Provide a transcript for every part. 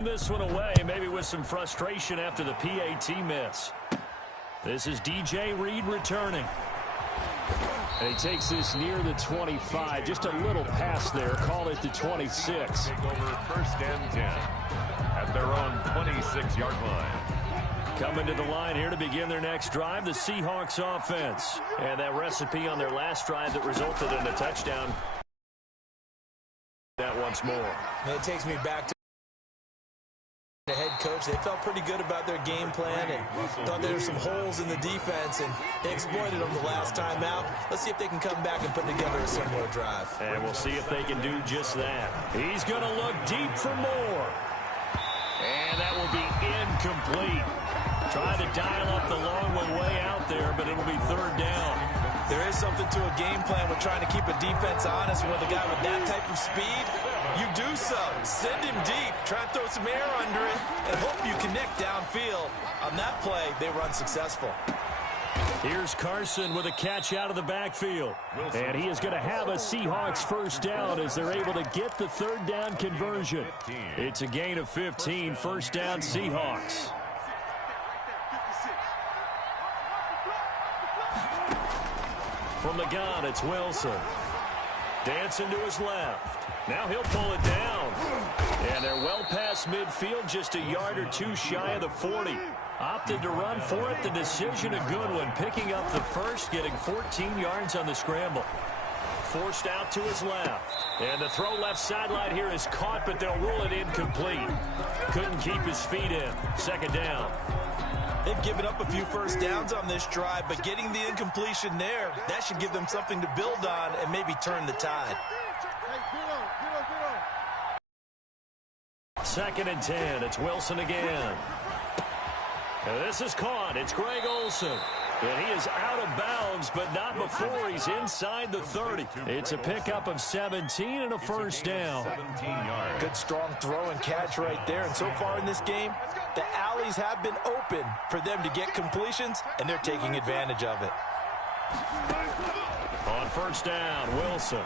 This one away, maybe with some frustration after the PAT miss. This is DJ Reed returning. And he takes this near the 25. Just a little pass there. Call it the 26. Take over 1st and 10 at their own 26-yard line. Coming to the line here to begin their next drive, the Seahawks offense. And that recipe on their last drive that resulted in a touchdown. That once more. And it takes me back to the head coach. They felt pretty good about their game plan and thought there were some holes in the defense, and they exploited them the last time out. Let's see if they can come back and put together a similar drive. And we'll see if they can do just that. He's going to look deep for more. And that will be incomplete. Trying to dial up the long one way out there, but it'll be 3rd down. There is something to a game plan with trying to keep a defense honest. With a guy with that type of speed, you do so. Send him deep. Try and throw some air under it and hope you connect downfield. On that play, they were unsuccessful. Here's Carson with a catch out of the backfield. And he is going to have a Seahawks 1st down as they're able to get the 3rd down conversion. It's a gain of 15, 1st down Seahawks. From the gun, it's Wilson. Dancing to his left. Now he'll pull it down. And they're well past midfield, just a yard or two shy of the 40. Opted to run for it. The decision a good one. Picking up the first, getting 14 yards on the scramble. Forced out to his left. And the throw left sideline here is caught, but they'll rule it incomplete. Couldn't keep his feet in. 2nd down. They've given up a few 1st downs on this drive, but getting the incompletion there, that should give them something to build on and maybe turn the tide. 2nd and 10. It's Wilson again. And this is caught. It's Greg Olsen. And he is out of bounds, but not before he's inside the 30. It's a pickup of 17 and a 1st down. 17 yards. Good strong throw and catch right there. And so far in this game, the alleys have been open for them to get completions, and they're taking advantage of it. On 1st down, Wilson.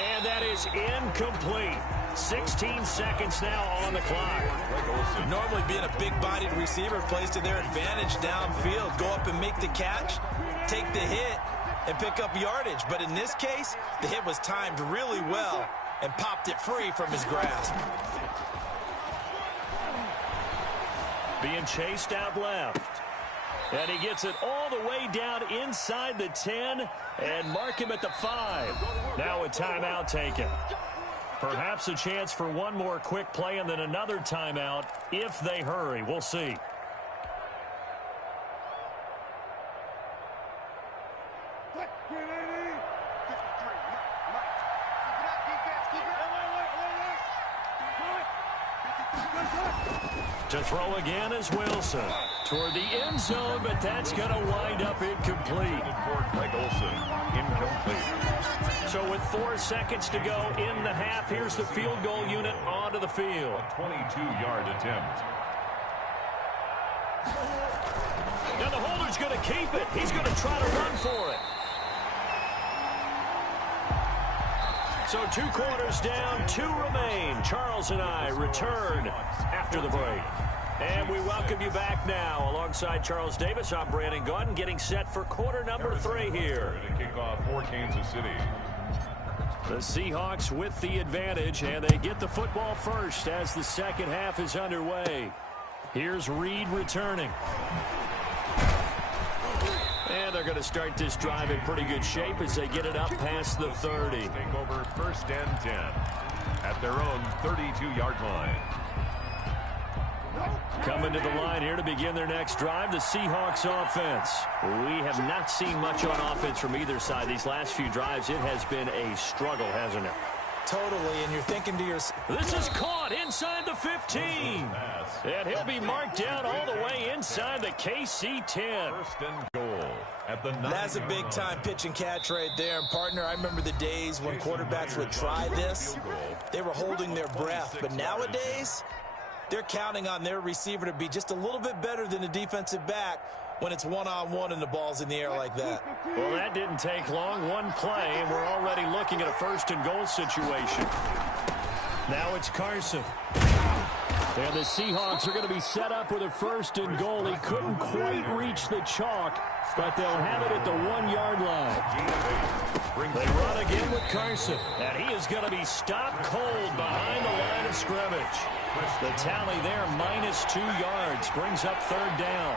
And that is incomplete. 16 seconds now on the clock. Normally being a big-bodied receiver plays to their advantage downfield. Go up and make the catch, take the hit, and pick up yardage. But in this case, the hit was timed really well and popped it free from his grasp. Being chased out left. And he gets it all the way down inside the 10 and mark him at the 5. Now a timeout taken. Perhaps a chance for one more quick play and then another timeout if they hurry. We'll see. To throw again is Wilson. Toward the end zone, but that's going to wind up incomplete. For Greg Olsen, incomplete. So with 4 seconds to go in the half, here's the field goal unit onto the field. A 22-yard attempt. Now the holder's going to keep it. He's going to try to run for it. So 2 quarters down, 2 remain. Charles and I return after the break. And we welcome you back now. Alongside Charles Davis, I'm Brandon Gaudin, getting set for quarter number 3 here. To kick off for Kansas City. The Seahawks with the advantage, and they get the football first as the second half is underway. Here's Reed returning. And they're going to start this drive in pretty good shape as they get it up past the 30. Take over 1st and 10 at their own 32-yard line. Coming to the line here to begin their next drive, the Seahawks offense. We have not seen much on offense from either side. These last few drives, it has been a struggle, hasn't it? Totally, and you're thinking to yourself, this is caught inside the 15. And he'll be marked down all the way inside the KC 10. 1st and goal at the 9. That's a big-time pitch and catch right there. And, partner, I remember the days when quarterbacks would try this. They were holding their breath. But nowadays, they're counting on their receiver to be just a little bit better than the defensive back when it's one-on-one and the ball's in the air like that. Well, that didn't take long. One play, and we're already looking at a 1st and goal situation. Now it's Carson. And the Seahawks are going to be set up with a 1st and goal. He couldn't quite reach the chalk, but they'll have it at the 1-yard line. They run again with Carson, and he is going to be stopped cold behind the line of scrimmage. The tally there, -2 yards, brings up 3rd down.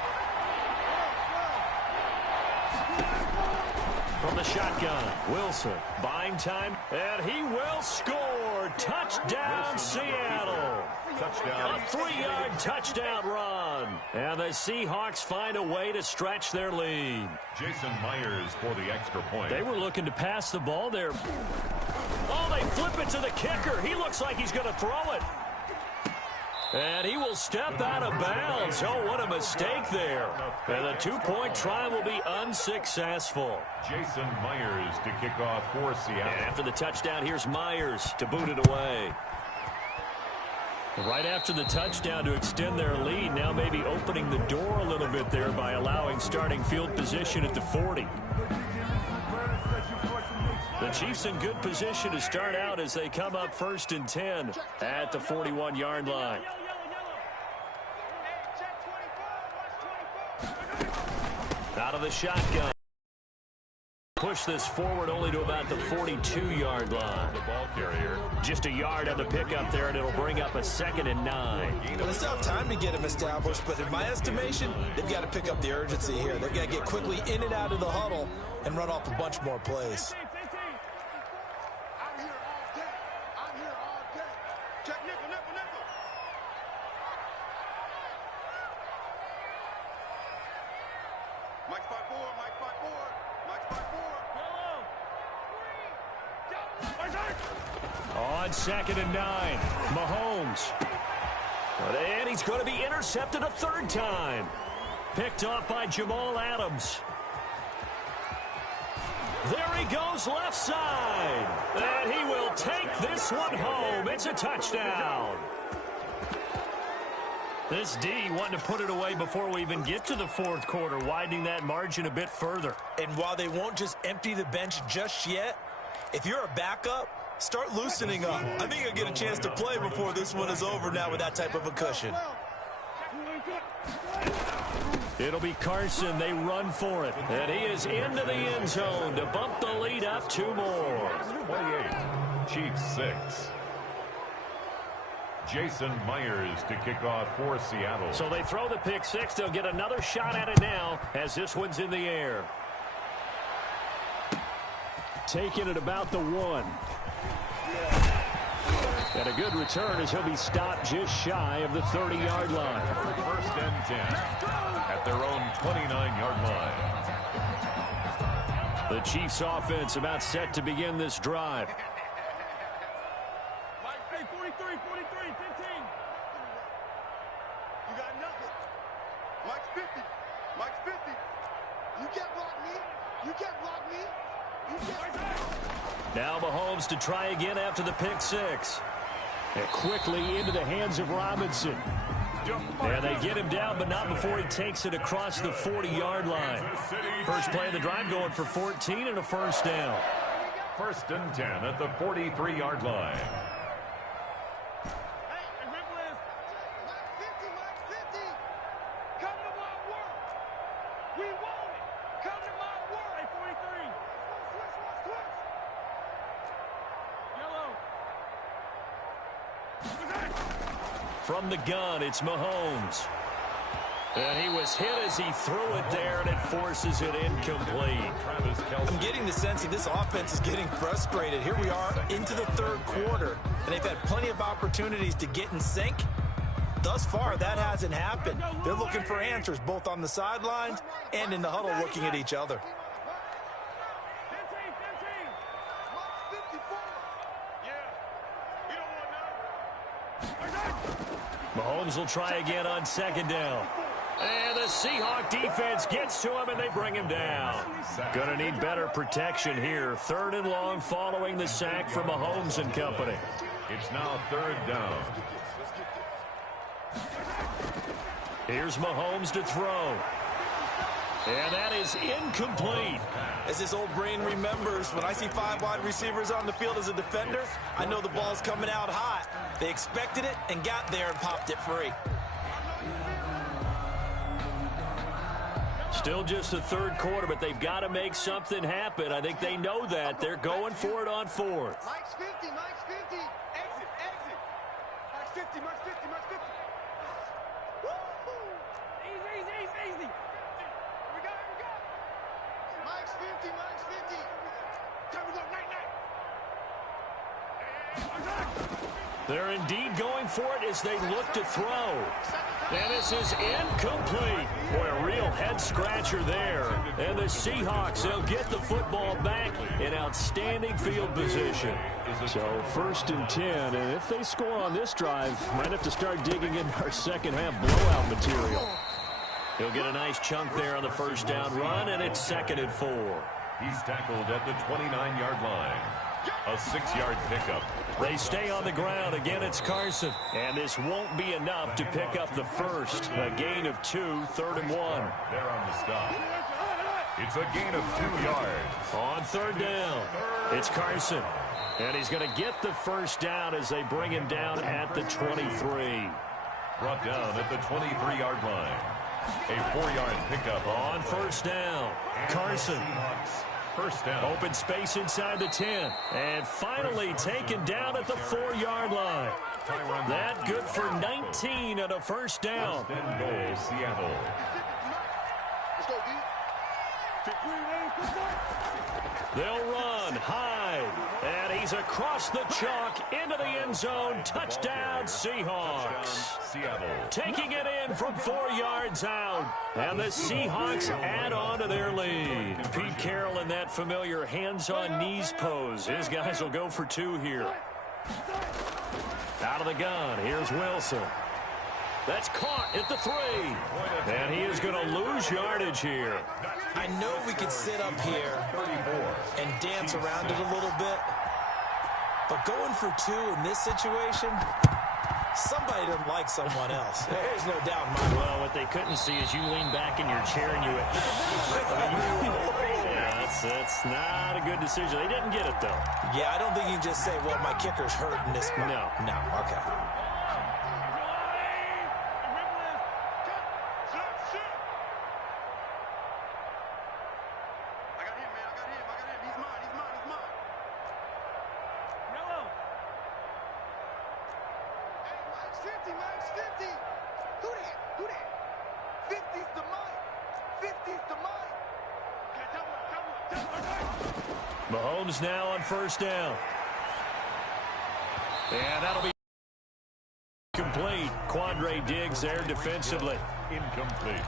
From the shotgun, Wilson, buying time, and he will score. Touchdown, Seattle. Touchdown. A 3-yard touchdown run. And the Seahawks find a way to stretch their lead. Jason Myers for the extra point. They were looking to pass the ball there. Oh, they flip it to the kicker. He looks like he's going to throw it. And he will step out of bounds. Oh, what a mistake there. And the 2-point try will be unsuccessful. Jason Myers to kick off for Seattle. And after the touchdown, here's Myers to boot it away. Right after the touchdown to extend their lead, now maybe opening the door a little bit there by allowing starting field position at the 40. The Chiefs in good position to start out as they come up 1st and 10 at the 41-yard line. Out of the shotgun. Push this forward only to about the 42-yard line. The ball carrier. Just a yard on the pickup there, and it'll bring up a 2nd and 9. Well, they still have time to get him established, but in my estimation, they've got to pick up the urgency here. They've got to get quickly in and out of the huddle and run off a bunch more plays. On 2nd and 9, Mahomes. And he's going to be intercepted a 3rd time. Picked off by Jamal Adams. There he goes left side. And he will take this one home. It's a touchdown. This D wanting to put it away before we even get to the 4th quarter, widening that margin a bit further. And while they won't just empty the bench just yet, if you're a backup, start loosening up. I think you'll get a chance to play before this one is over now with that type of a cushion. It'll be Carson. They run for it. And he is into the end zone to bump the lead up 2 more. 28, Chiefs 6. Jason Myers to kick off for Seattle. So they throw the pick 6. They'll get another shot at it now as this one's in the air. Taking it about the 1. And a good return as he'll be stopped just shy of the 30-yard line. 1st and 10 at their own 29-yard line. The Chiefs offense about set to begin this drive. 43, 15. You got nothing. Mike's 50. Mike's 50. You can't block me. You can't block me. Now Mahomes to try again after the pick 6. And quickly into the hands of Robinson. And they get him down, but not before he takes it across the 40-yard line. First play of the drive going for 14 and a 1st down. 1st and 10 at the 43-yard line. From the gun, it's Mahomes. And he was hit as he threw it there, and it forces it incomplete. I'm getting the sense that this offense is getting frustrated. Here we are into the 3rd quarter, and they've had plenty of opportunities to get in sync. Thus far, that hasn't happened. They're looking for answers both on the sidelines and in the huddle looking at each other. Mahomes will try again on 2nd down. And the Seahawk defense gets to him, and they bring him down. Going to need better protection here. 3rd and long following the sack from Mahomes and company. It's now 3rd down. Here's Mahomes to throw. And that is incomplete. As his old brain remembers, when I see 5 wide receivers on the field as a defender, I know the ball's coming out hot. They expected it and got there and popped it free. Still just the third quarter, but they've got to make something happen. I think they know that. They're going for it on fourth. Mike's 50, Mike's 50. Exit, exit. Mike's 50, Mike's 50, Mike's 50. Woo! Easy, easy, easy, easy. Here we go, here we go. Mike's 50, Mike's 50. Time to go, night, night. They're indeed going for it as they look to throw. And this is incomplete. Boy, a real head-scratcher there. And the Seahawks, they'll get the football back in outstanding field position. So 1st and 10, and if they score on this drive, might have to start digging in our second-half blowout material. He'll get a nice chunk there on the first down run, and it's 2nd and 4. He's tackled at the 29-yard line. A 6-yard pickup. They stay on the ground. Again, it's Carson. And this won't be enough to pick up the first. A gain of 2, 3rd and 1. They're on the stop. It's a gain of 2 yards. On 3rd down, it's Carson. And he's going to get the first down as they bring him down at the 23. Brought down at the 23-yard line. A 4-yard pickup on 1st down. Carson. First down. Open space inside the 10. And finally taken down at the 4-yard line. That good for 19 at a first down. First and goal, Seattle. Let's go, D. They'll run, hide, and he's across the chalk into the end zone. Touchdown, Seahawks. Seattle. Taking it in from 4 yards out, and the Seahawks add on to their lead. Pete Carroll in that familiar hands-on-knees pose. His guys will go for 2 here. Out of the gun, here's Wilson. That's caught at the 3. And he is going to lose yardage here. I know we could sit up here and dance around it a little bit, but going for 2 in this situation, somebody doesn't like someone else. There's no doubt in my mind. Well, what they couldn't see is you lean back in your chair and you went, yeah, that's not a good decision. They didn't get it, though. Yeah, I don't think you can just say, well, my kicker's hurt in this spot. No, okay. Mike's 50. Who that? Who that? 50's the Mike. 50's the Mike. Mahomes now on first down. And that'll be complete. Quandre Diggs there defensively. Incomplete.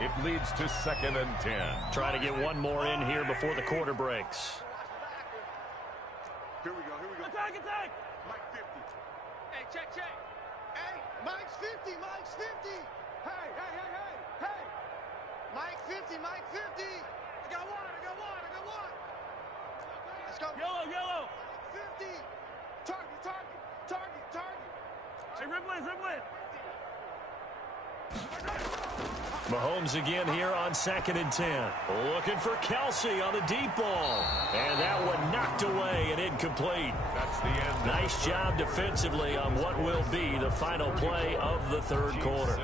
It leads to 2nd and 10. Trying to get one more in here before the quarter breaks. Here we go, here we go. Attack, attack! Mike 50. Hey, check, check. Hey, Mike's 50, Mike's 50. Hey, hey, hey, hey, hey. Mike 50, Mike 50. I got one, I got one, I got one. Let's go. Yellow, yellow. 50. Target, target, target, target. Hey, Ripley, Ripley. Mahomes again here on 2nd and 10. Looking for Kelsey on the deep ball. And that one knocked away and incomplete. That's the end. Nice job defensively on what will be the final play of the third quarter.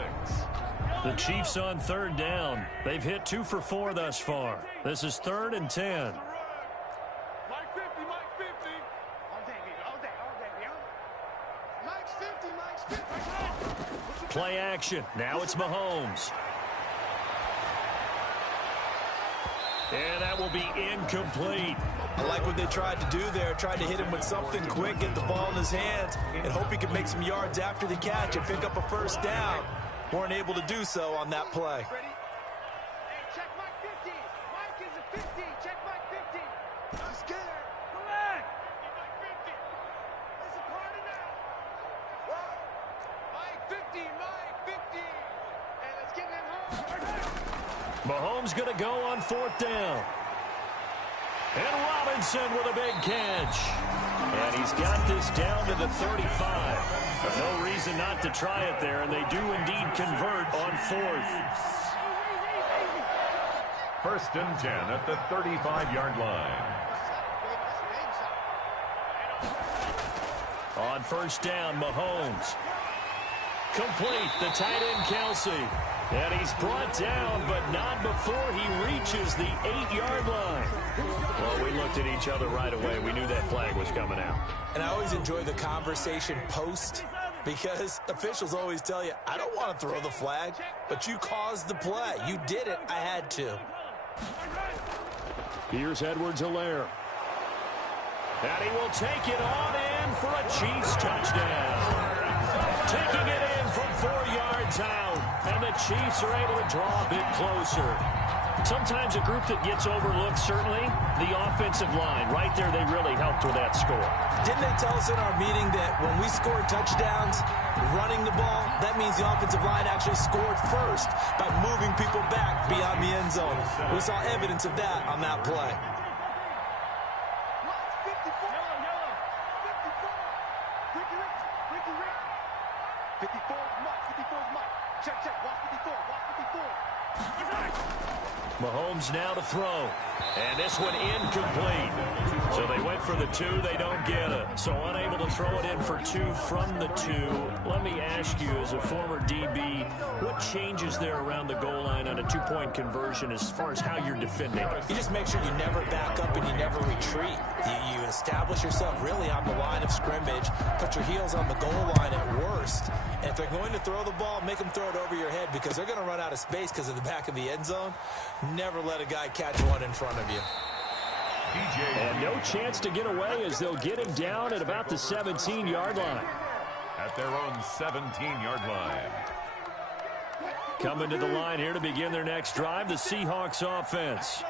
The Chiefs on 3rd down. They've hit 2 for 4 thus far. This is 3rd and 10. Mike 50, Mike 50. All day, baby, all day, all day, yo. Mike's 50, Mike's 50. Play action. Now it's Mahomes. And that will be incomplete. I like what they tried to do there. Tried to hit him with something quick, get the ball in his hands, and hope he could make some yards after the catch and pick up a first down. Weren't able to do so on that play. Ready? Hey, check Mike 50. Mike is a 50. Check Mike 50. He's scared. Come back! Mike 50. This is party now. Whoa. Mike 50, Mike 50. Hey, let's get him home. Mahomes going to go on 4th down. And Robinson with a big catch. And he's got this down to the 35. No reason not to try it there, and they do indeed convert on 4th. First and 10 at the 35-yard line. On first down, Mahomes. Complete, the tight end, Kelsey. And he's brought down, but not before he reaches the 8-yard line. Well, we looked at each other right away. We knew that flag was coming out. And I always enjoy the conversation post, because officials always tell you, I don't want to throw the flag, but you caused the play. You did it. I had to. Here's Edwards-Helaire. And he will take it on in for a Chiefs touchdown. Taking it in from 4 yards out. And the Chiefs are able to draw a bit closer. Sometimes a group that gets overlooked, certainly, the offensive line. Right there, they really helped with that score. Didn't they tell us in our meeting that when we scored touchdowns running the ball, that means the offensive line actually scored first by moving people back beyond the end zone? We saw evidence of that on that play. 54 is Mike. 54 is Mike. Check, check. Watch 54. Watch 54. Mahomes now to throw. And this one incomplete. So they went for the 2. They don't get it. So unable to throw it in for 2 from the 2. Let me ask you, as a former DB, what changes there around the goal line on a 2-point conversion as far as how you're defending? You just make sure you never back up and you never retreat. You establish yourself really on the line of scrimmage, put your heels on the goal line at worst. And if they're going to throw the ball, make them throw it over your head, because they're going to run out of space because of the back of the end zone. Never let a guy catch one in front of you. And no chance to get away as they'll get him down at about the 17-yard line. At their own 17-yard line. Coming to the line here to begin their next drive, the Seahawks offense.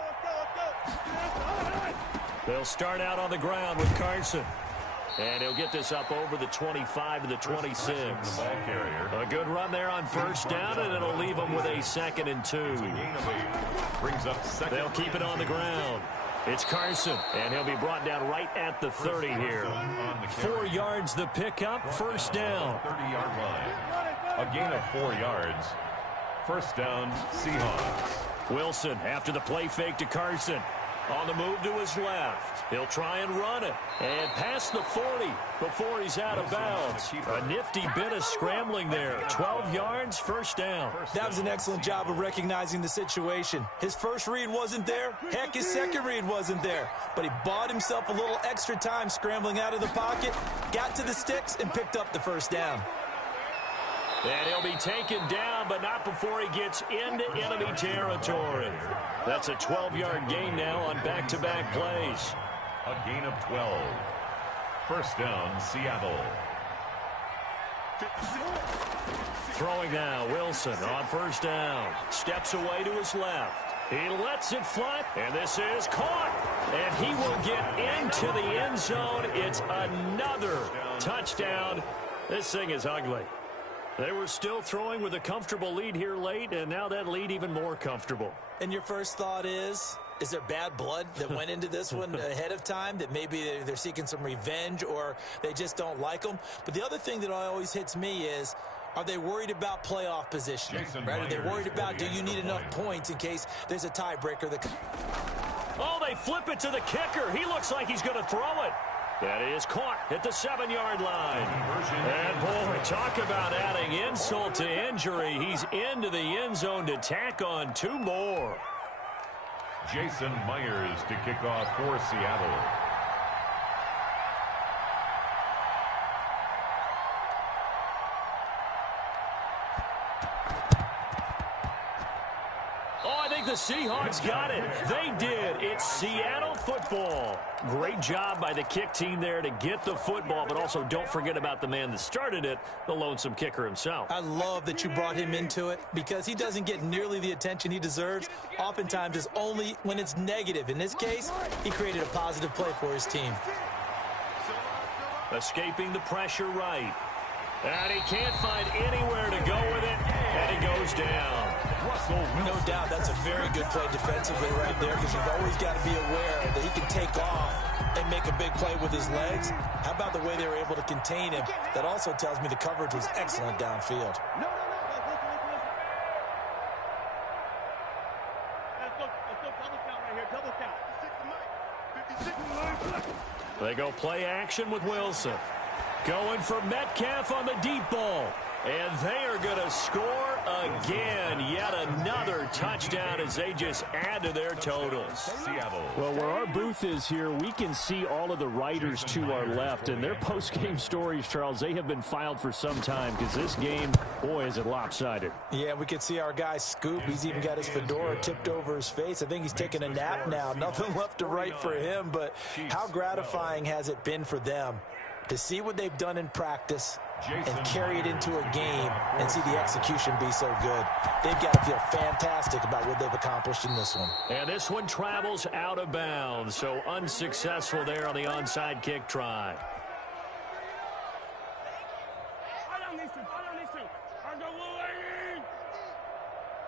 They'll start out on the ground with Carson. And he'll get this up over the 25 to the 26. A good run there on first down, and it'll leave them with a 2nd and 2. They'll keep it on the ground. It's Carson, and he'll be brought down right at the 30 here. 4 yards the pickup, first down. 30-yard line. A gain of 4 yards. First down, Seahawks. Wilson after the play fake to Carson. On the move to his left. He'll try and run it. And past the 40 before he's out of bounds. A nifty bit of scrambling there. 12 yards, first down. That was an excellent job of recognizing the situation. His first read wasn't there. Heck, his second read wasn't there. But he bought himself a little extra time scrambling out of the pocket, got to the sticks, and picked up the first down. And he'll be taken down, but not before he gets into enemy territory. That's a 12-yard gain now on back-to-back plays. A gain of 12. First down, Seattle. Throwing now, Wilson on first down. Steps away to his left. He lets it fly, and this is caught. And he will get into the end zone. It's another touchdown. This thing is ugly. They were still throwing with a comfortable lead here late, and now that lead even more comfortable. And your first thought is there bad blood that went into this one ahead of time, that maybe they're seeking some revenge or they just don't like them? But the other thing that always hits me is, are they worried about playoff positioning? Right? Are they worried about, do you need enough points in case there's a tiebreaker? Oh, they flip it to the kicker. He looks like he's going to throw it. That is caught at the 7-yard line. And, boy, talk about adding insult to injury. He's into the end zone to tack on 2 more. Jason Myers to kick off for Seattle. Oh, I think the Seahawks got it. They did. It's Seattle football. Great job by the kick team there to get the football, but also don't forget about the man that started it, the lonesome kicker himself. I love that you brought him into it, because he doesn't get nearly the attention he deserves. Oftentimes it's only when it's negative. In this case, he created a positive play for his team. Escaping the pressure right. And he can't find anywhere to go with it, and he goes down. No doubt that's a very good play defensively right there, because you've always got to be aware that he can take off and make a big play with his legs. How about the way they were able to contain him? That also tells me the coverage was excellent downfield. Let's go. They go play action with Wilson. Going for Metcalf on the deep ball. And they are going to score again. Yet another touchdown as they just add to their totals. Seattle. Well, where our booth is here, we can see all of the writers to our left. And their post-game stories, Charles, they have been filed for some time because this game, boy, is it lopsided. Yeah, we can see our guy Scoop. He's even got his fedora tipped over his face. I think he's taking a nap now. Nothing left to write for him. But how gratifying has it been for them to see what they've done in practice and carry it into a game and see the execution be so good. They've got to feel fantastic about what they've accomplished in this one. And this one travels out of bounds, so unsuccessful there on the onside kick try.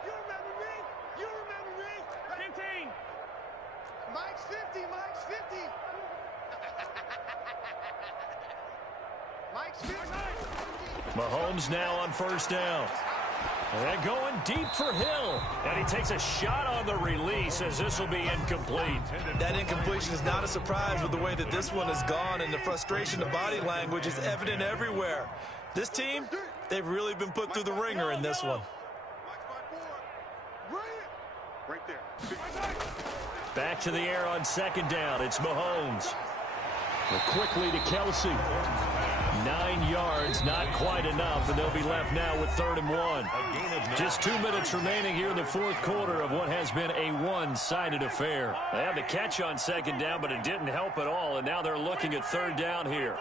You remember me? You remember me? 15. Mike's 50. Mike's 50. Mike's 50. Mahomes now on first down. And going deep for Hill. And he takes a shot on the release as this will be incomplete. That incompletion is not a surprise with the way that this one has gone, and the frustration of body language is evident everywhere. This team, they've really been put through the ringer in this one. Right there. Back to the air on second down. It's Mahomes. But quickly to Kelsey. 9 yards, not quite enough, and they'll be left now with 3rd and 1. Just 2 minutes remaining here in the fourth quarter of what has been a one-sided affair. They had the catch on second down, but it didn't help at all, and now they're looking at 3rd down here.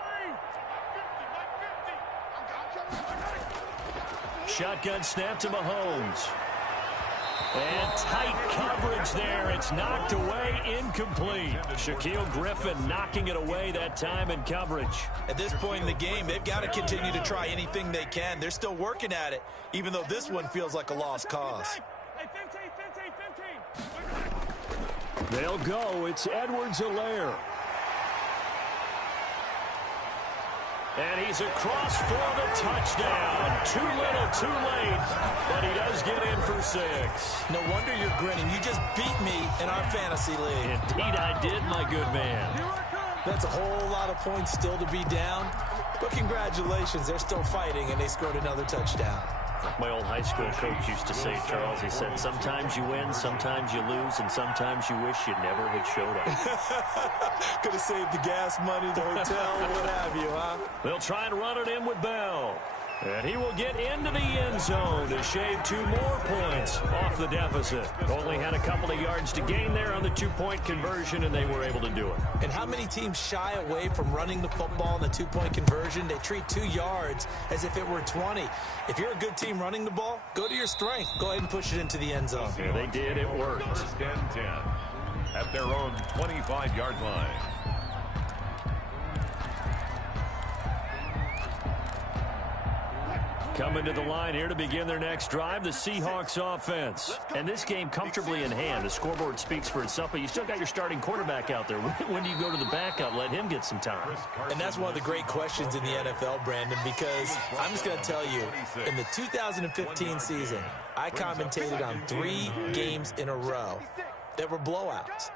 Shotgun snap to Mahomes. And tight coverage there. It's knocked away, incomplete. Shaquille Griffin knocking it away that time in coverage. At this point in the game, they've got to continue to try anything they can. They're still working at it, even though this one feels like a lost cause. Hey, 15. They'll go. It's Edwards-Helaire. And he's across for the touchdown. Too little, too late. But he does get in for 6. No wonder you're grinning. You just beat me in our fantasy league. Indeed I did, my good man. That's a whole lot of points still to be down. But congratulations, they're still fighting, and they scored another touchdown. My old high school coach used to say, Charles, he said, sometimes you win, sometimes you lose, and sometimes you wish you never had showed up. Could have saved the gas money, the hotel, what have you, huh? They'll try and run it in with Bell. And he will get into the end zone to shave 2 more points off the deficit. Only had a couple of yards to gain there on the 2-point conversion, and they were able to do it. And how many teams shy away from running the football in the 2-point conversion? They treat 2 yards as if it were 20. If you're a good team running the ball, go to your strength. Go ahead and push it into the end zone. Yeah, they did. It worked. 1st and 10 at their own 25-yard line. Coming to the line here to begin their next drive, the Seahawks offense. And this game comfortably in hand. The scoreboard speaks for itself, but you still got your starting quarterback out there. When do you go to the backup? Let him get some time. And that's one of the great questions in the NFL, Brandon, because I'm just going to tell you, in the 2015 season, I commentated on 3 games in a row that were blowouts.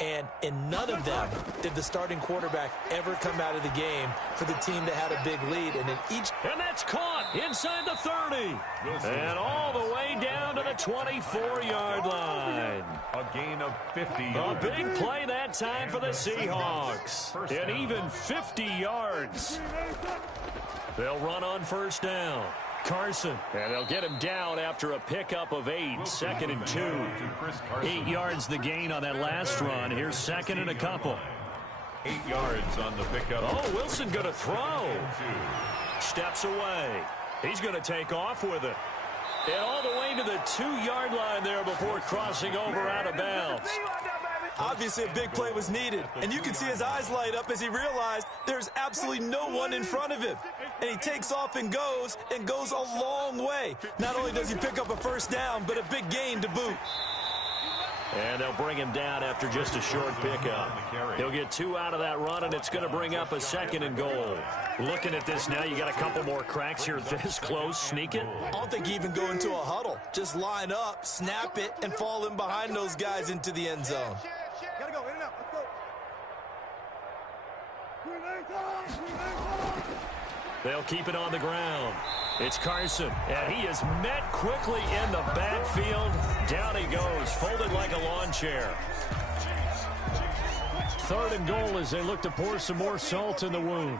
And in none of them did the starting quarterback ever come out of the game for the team that had a big lead. And in each... And that's caught inside the 30. And all the way down to the 24-yard line. A gain of 50. A big play that time for the Seahawks. And even 50 yards. They'll run on 1st down. Carson, and they'll get him down after a pickup of 8, 2nd and 2. 8 yards the gain on that last run. Here's 2nd and a couple. 8 yards on the pickup. Oh, Wilson going to throw. Steps away. He's going to take off with it. And all the way to the 2-yard line there before crossing over out of bounds. Obviously, a big play was needed, and you can see his eyes light up as he realized there's absolutely no one in front of him. And he takes off and goes a long way. Not only does he pick up a 1st down, but a big gain to boot. And they'll bring him down after just a short pickup. He'll get 2 out of that run, and it's going to bring up a 2nd and goal. Looking at this now, you got a couple more cracks here this close. Sneak it. I don't think you even go into a huddle. Just line up, snap it, and fall in behind those guys into the end zone. Gotta go, in and out, let's go. They'll keep it on the ground. It's Carson, and he is met quickly in the backfield. Down he goes, folded like a lawn chair. 3rd and goal as they look to pour some more salt in the wound.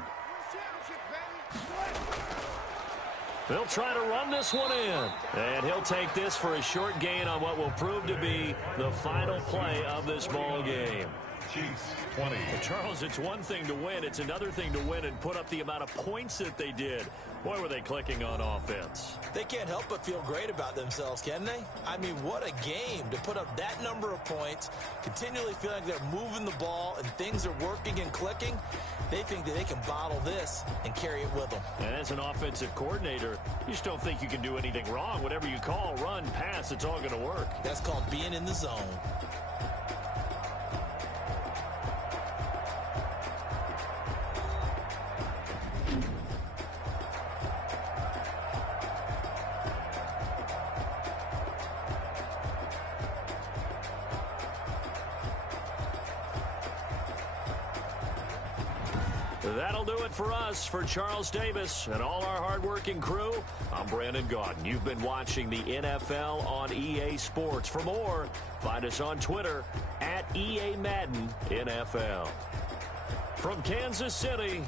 They'll try to run this one in. And he'll take this for a short gain on what will prove to be the final play of this ball game. Chiefs 20. Charles, it's one thing to win. It's another thing to win and put up the amount of points that they did. Boy, were they clicking on offense. They can't help but feel great about themselves, can they? I mean, what a game to put up that number of points, continually feeling like they're moving the ball and things are working and clicking. They think that they can bottle this and carry it with them. And as an offensive coordinator, you just don't think you can do anything wrong. Whatever you call, run, pass, it's all going to work. That's called being in the zone. That'll do it for us. For Charles Davis and all our hardworking crew, I'm Brandon Gaudin. You've been watching the NFL on EA Sports. For more, find us on Twitter @EA Madden NFL. From Kansas City.